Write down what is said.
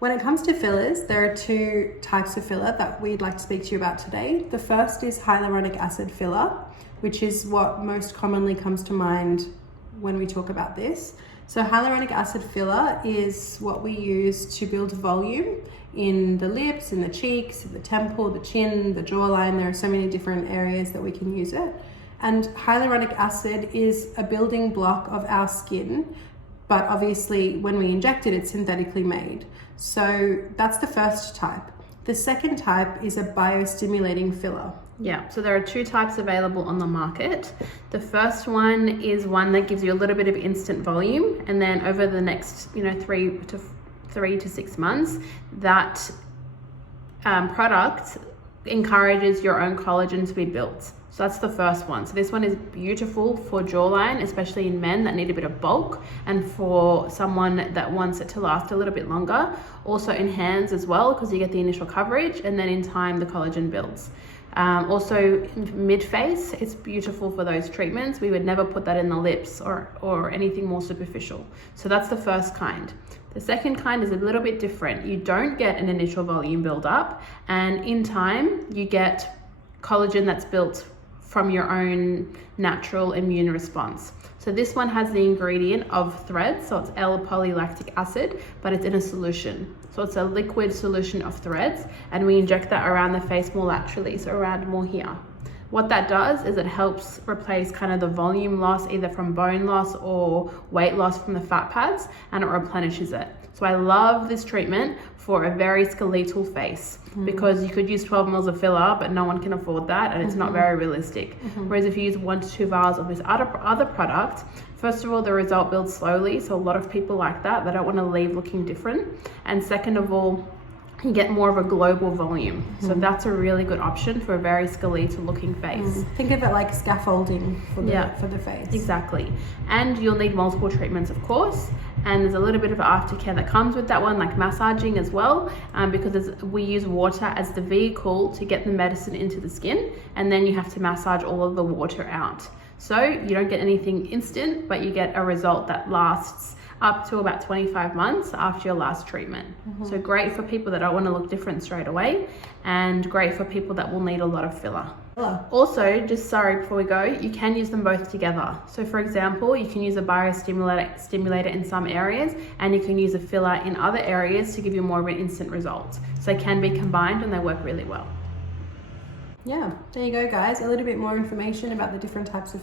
When it comes to fillers, there are two types of filler that we'd like to speak to you about today. The first is hyaluronic acid filler, which is what most commonly comes to mind when we talk about this. So hyaluronic acid filler is what we use to build volume in the lips, in the cheeks, in the temple, the chin, the jawline. There are so many different areas that we can use it. And hyaluronic acid is a building block of our skin, but obviously when we inject it, it's synthetically made. So that's the first type. The second type is a biostimulating filler. Yeah, so there are two types available on the market. The first one is one that gives you a little bit of instant volume, and then over the next 3 to 6 months, that product encourages your own collagen to be built. So that's the first one. So this one is beautiful for jawline, especially in men that need a bit of bulk, and for someone that wants it to last a little bit longer. Also in hands as well, because you get the initial coverage, and then in time the collagen builds. Also mid-face, it's beautiful for those treatments. We would never put that in the lips or anything more superficial. So that's the first kind. The second kind is a little bit different. You don't get an initial volume build-up, and in time you get collagen that's built from your own natural immune response. So this one has the ingredient of threads, so it's L-polylactic acid, but it's in a solution. So it's a liquid solution of threads, and we inject that around the face more laterally, so around more here. What that does is it helps replace kind of the volume loss, either from bone loss or weight loss from the fat pads, and it replenishes it. So I love this treatment for a very skeletal face, because you could use 12 mils of filler, but no one can afford that, and it's not very realistic. Whereas if you use 1 to 2 vials of this other product, first of all, the result builds slowly, so a lot of people like that. They don't want to leave looking different. And second of all, you get more of a global volume. So that's a really good option for a very skeletal looking face. Think of it like scaffolding for the face. Exactly. And you'll need multiple treatments, of course. And there's a little bit of aftercare that comes with that one, like massaging as well, because we use water as the vehicle to get the medicine into the skin, and then you have to massage all of the water out. So you don't get anything instant, but you get a result that lasts up to about 25 months after your last treatment. So great for people that don't want to look different straight away, and great for people that will need a lot of filler. Also, before we go, you can use them both together. So for example, you can use a biostimulator in some areas, and you can use a filler in other areas to give you more of an instant result. So they can be combined, and they work really well. Yeah, there you go, guys. A little bit more information about the different types of fillers.